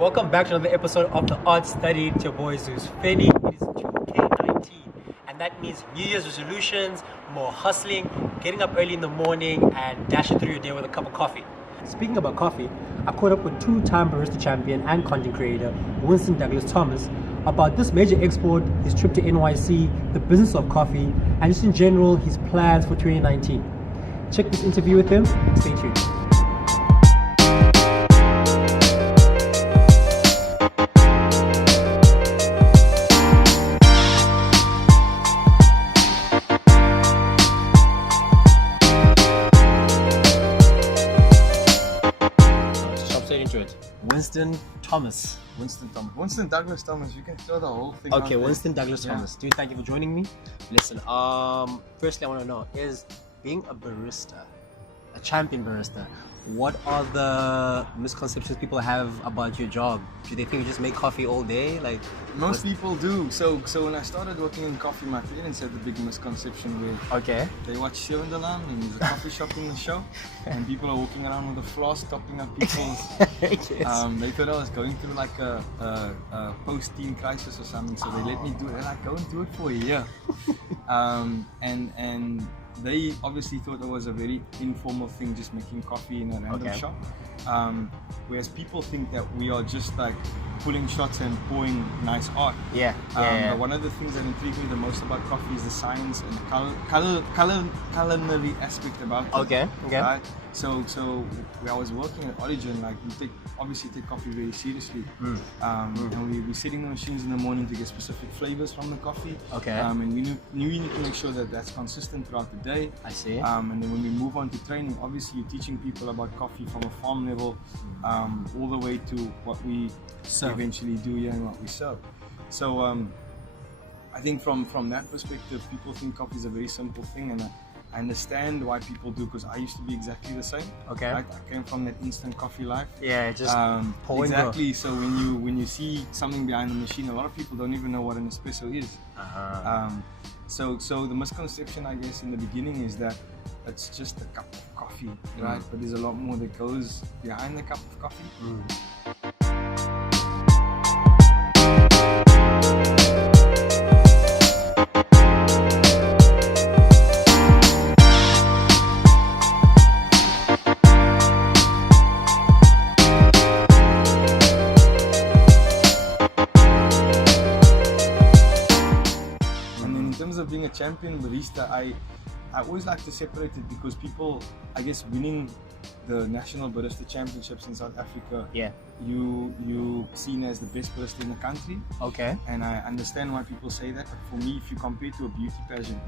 Welcome back to another episode of The Art Study. It's your boy Zeus Feni. It is 2K19, and that means New Year's resolutions, more hustling, getting up early in the morning, and dashing through your day with a cup of coffee. Speaking about coffee, I caught up with two-time barista champion and content creator Winston Thomas about this major export, his trip to NYC, the business of coffee, and just in general his plans for 2019. Check this interview with him. Stay tuned. Winston Thomas. Winston Douglas Thomas. You can throw the whole thing. Okay, Winston Douglas Thomas. Dude, thank you for joining me. Listen, firstly, I want to know, is being a barista, a champion barista, what are the misconceptions people have about your job? Do they think you just make coffee all day? Like most people do. So when I started working in coffee, my parents had the big misconception where they watch Show in the Land and there's a coffee shop in the show, and people are walking around with a flask topping up people's. Yes. They thought I was going through like a post-teen crisis or something, so they let me do it. They're like, go and do it for a year. And they obviously thought it was a very informal thing, just making coffee in a random shop. Whereas people think that we are just like pulling shots and pouring nice art. But one of the things that intrigued me the most about coffee is the science and culinary aspect about it. Right? So when I was working at Origin, like we obviously take coffee very seriously. And we're setting the machines in the morning to get specific flavors from the coffee. And we need to make sure that that's consistent throughout the day. I see. And then when we move on to training, obviously you're teaching people about coffee from a farm level all the way to what we eventually do here and what we serve. So I think from that perspective, people think coffee is a very simple thing, and I understand why people do, because I used to be exactly the same. Right? I came from that instant coffee life. Just pouring. Exactly. So when you see something behind the machine, a lot of people don't even know what an espresso is. So the misconception, I guess, in the beginning is that it's just a cup of coffee, right? But there's a lot more that goes behind the cup of coffee. Being a champion barista, I always like to separate it, because people, I guess, winning the national barista championships in South Africa, you seen as the best barista in the country. And I understand why people say that, but for me, if you compare to a beauty pageant,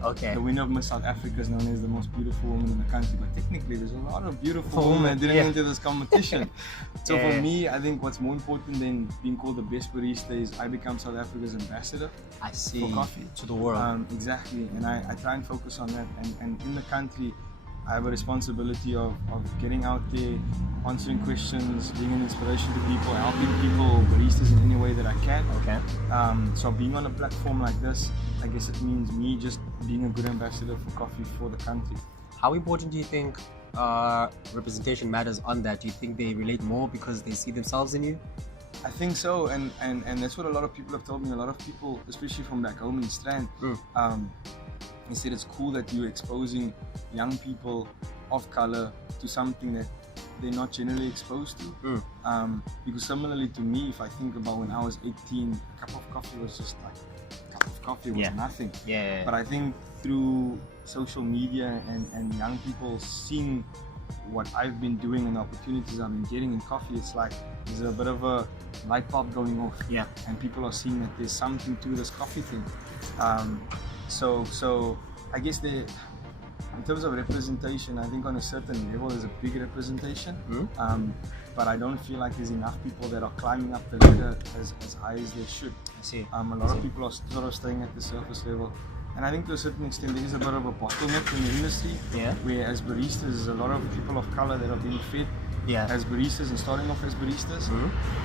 the winner of Miss South Africa is known as the most beautiful woman in the country, but technically there's a lot of beautiful women that didn't enter this competition. So for me, I think what's more important than being called the best barista is I become South Africa's ambassador for coffee to the world. Exactly, and I try and focus on that, and in the country I have a responsibility of getting out there, answering questions, being an inspiration to people, helping people, baristas, in any way that I can. So being on a platform like this, I guess it means me just being a good ambassador for coffee for the country. How important do you think representation matters on that? Do you think they relate more because they see themselves in you? I think so, and that's what a lot of people have told me. A lot of people, especially from back home in Strand, they said it's cool that you're exposing young people of color to something that they're not generally exposed to. Because similarly to me, if I think about when I was 18, a cup of coffee was just like, a cup of coffee was nothing. But I think through social media and young people seeing what I've been doing and the opportunities I've been getting in coffee, it's like there's a bit of a light bulb going off. And people are seeing that there's something to this coffee thing. So I guess in terms of representation, I think on a certain level there's a big representation, but I don't feel like there's enough people that are climbing up the ladder as high as they should. I see. A lot of people are sort of staying at the surface level, and I think to a certain extent there is a bit of a bottleneck in the industry, where as baristas there's a lot of people of color that are being fed as baristas and starting off as baristas,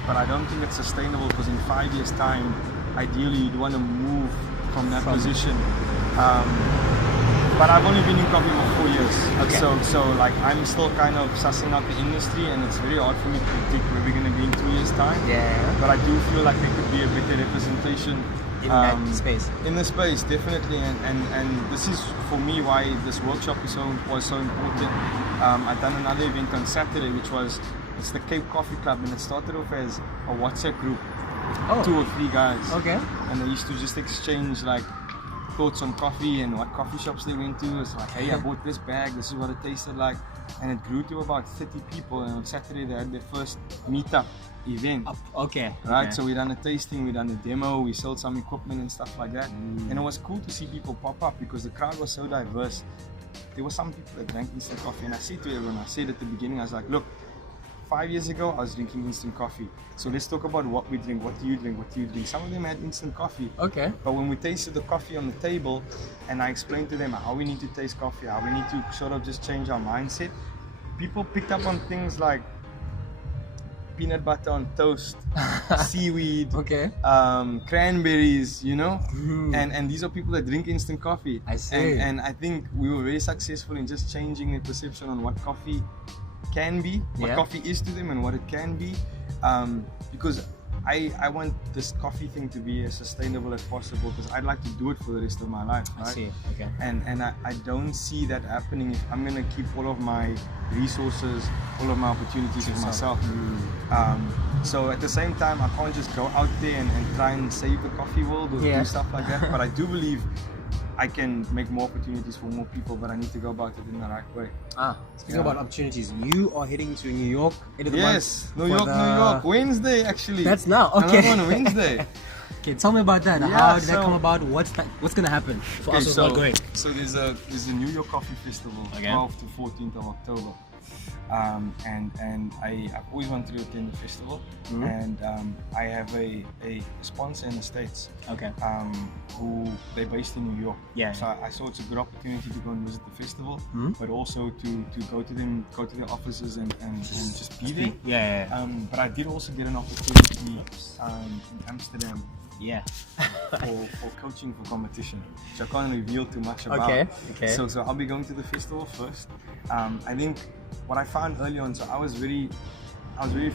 but I don't think it's sustainable, because in 5 years time ideally you'd want to move from that position. But I've only been in coffee for 4 years. Okay. So like I'm still kind of sussing out the industry, and it's very hard for me to predict where we're going to be in 2 time. Yeah. But I do feel like there could be a better representation In that space. In the space, definitely, and this is for me why this workshop was so important. I've done another event on Saturday, it's the Cape Coffee Club, and it started off as a WhatsApp group, 2 or 3 guys. Okay. And they used to just exchange like thoughts on coffee and what coffee shops they went to. It's like, hey, I bought this bag, this is what it tasted like, and it grew to about 30 people. And on Saturday they had their first meetup event. Okay. Right, okay. so we done a tasting, we done a demo, we sold some equipment and stuff like that. And it was cool to see people pop up because the crowd was so diverse. There were some people that drank instant coffee, and I said to everyone, I said at the beginning, I was like, look, 5 years ago I was drinking instant coffee. So let's talk about what we drink, what do you drink, what do you drink. Some of them had instant coffee. Okay. But when we tasted the coffee on the table and I explained to them how we need to taste coffee, how we need to sort of just change our mindset, people picked up on things like peanut butter on toast, seaweed, Okay. Cranberries, you know, and these are people that drink instant coffee. I see. And I think we were very successful in just changing their perception on what coffee can be, what coffee is to them, and what it can be. Because I want this coffee thing to be as sustainable as possible, because I'd like to do it for the rest of my life, right? I see. Okay. And I don't see that happening if I'm gonna keep all of my resources, all of my opportunities for myself. So at the same time, I can't just go out there and try and save the coffee world or do stuff like that. But I do believe I can make more opportunities for more people, but I need to go about it in the right way. Speaking about opportunities, you are heading to New York. Yes, New York, Wednesday actually. That's now, okay. Another one Wednesday. Okay, tell me about that. How did that come about? What's gonna happen for us who's not going? So there's a New York Coffee Festival, 12th to 14th of October. And I've always wanted to attend the festival, and I have a sponsor in the States, who they're based in New York. So I saw it's a good opportunity to go and visit the festival, but also to go to their offices and just be there. But I did also get an opportunity in Amsterdam. For coaching for competition, which I can't reveal too much about. Okay. So I'll be going to the festival first. I think what I found early on, so I was very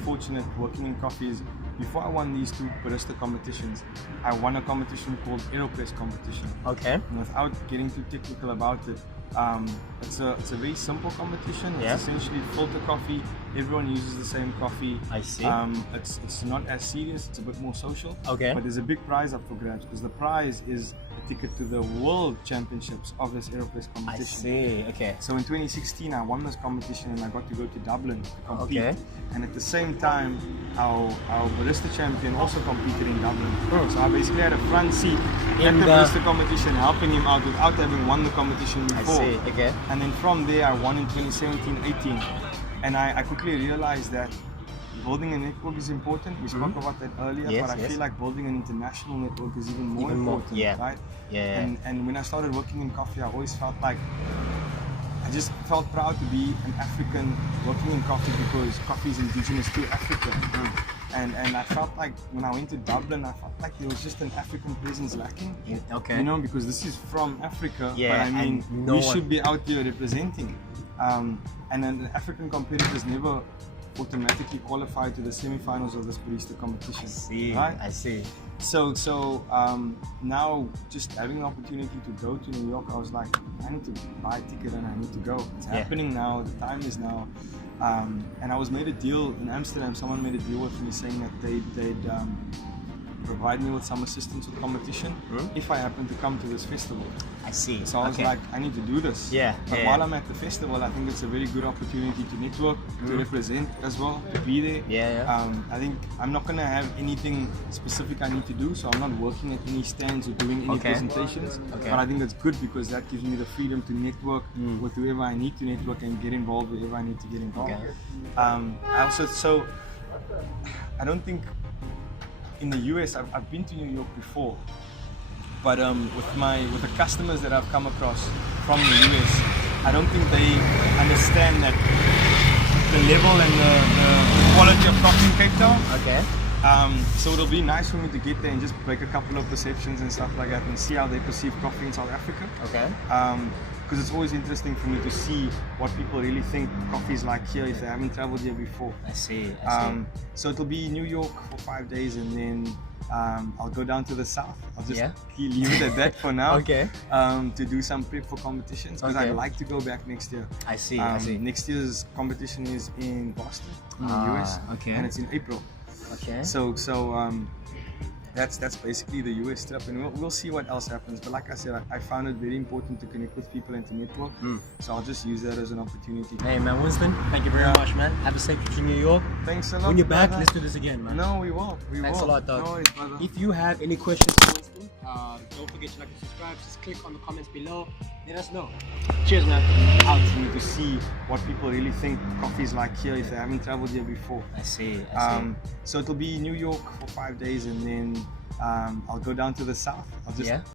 fortunate working in coffee. Is before I won these 2 barista competitions, I won a competition called AeroPress competition. And without getting too technical about it, it's a very simple competition. It's essentially filter coffee. Everyone uses the same coffee. I see. It's not as serious. It's a bit more social. Okay. But there's a big prize up for grabs, because the prize is a ticket to the World Championships of this AeroPress competition. I see. Okay. So in 2016, I won this competition and I got to go to Dublin to compete. And at the same time, our barista champion also competed in Dublin. So I basically had a front seat in the barista competition, helping him out without having won the competition before. I see. Okay. And then from there, I won in 2017-18. And I quickly realized that building a network is important. We spoke about that earlier, but I feel like building an international network is even more important, right? And when I started working in coffee, I always felt like I just felt proud to be an African working in coffee, because coffee is indigenous to Africa. And I felt like when I went to Dublin, I felt like there was just an African presence lacking. You know, because this is from Africa, but I mean, we should be out there representing. And then the African competitors never automatically qualify to the semi-finals of this barista competition. I see. So now just having the opportunity to go to New York, I was like, I need to buy a ticket and I need to go. It's happening now. The time is now. And I was made a deal in Amsterdam. Someone made a deal with me saying that they'd provide me with some assistance with competition if I happen to come to this festival. I see. So I was like, I need to do this. But while I'm at the festival, I think it's a very good opportunity to network, to represent as well, to be there. I think I'm not gonna have anything specific I need to do, so I'm not working at any stands or doing any presentations. But I think that's good, because that gives me the freedom to network with whoever I need to network and get involved wherever I need to get involved. I also, I don't think in the US, I've been to New York before, but with the customers that I've come across from the US, I don't think they understand that the level and the quality of coffee in Cape Town. So it'll be nice for me to get there and just break a couple of perceptions and stuff like that, and see how they perceive coffee in South Africa. because it's always interesting for me to see what people really think coffee is like here if they haven't traveled here before. I see. So it'll be New York for 5 days, and then I'll go down to the south. I'll just leave it at that for now. Okay. To do some prep for competitions, because I'd like to go back next year. I see. Next year's competition is in Boston, in the US, and it's in April. Okay. So that's basically the US trip, and we'll see what else happens. But like I said, I found it very important to connect with people and to network. So I'll just use that as an opportunity. Hey man, Winston, thank you very much, man. Have a safe trip to New York. Thanks a lot. When you're back, brother. let's do this again, man. No, we will. Thanks a lot, dog. No worries, brother. If you have any questions for Winston, don't forget to like and subscribe. Just click on the comments below. Let us know. Cheers, man. Out for me to see what people really think coffee is like here if they haven't traveled here before. I see. So it'll be New York for 5 days, and then I'll go down to the south. I'll just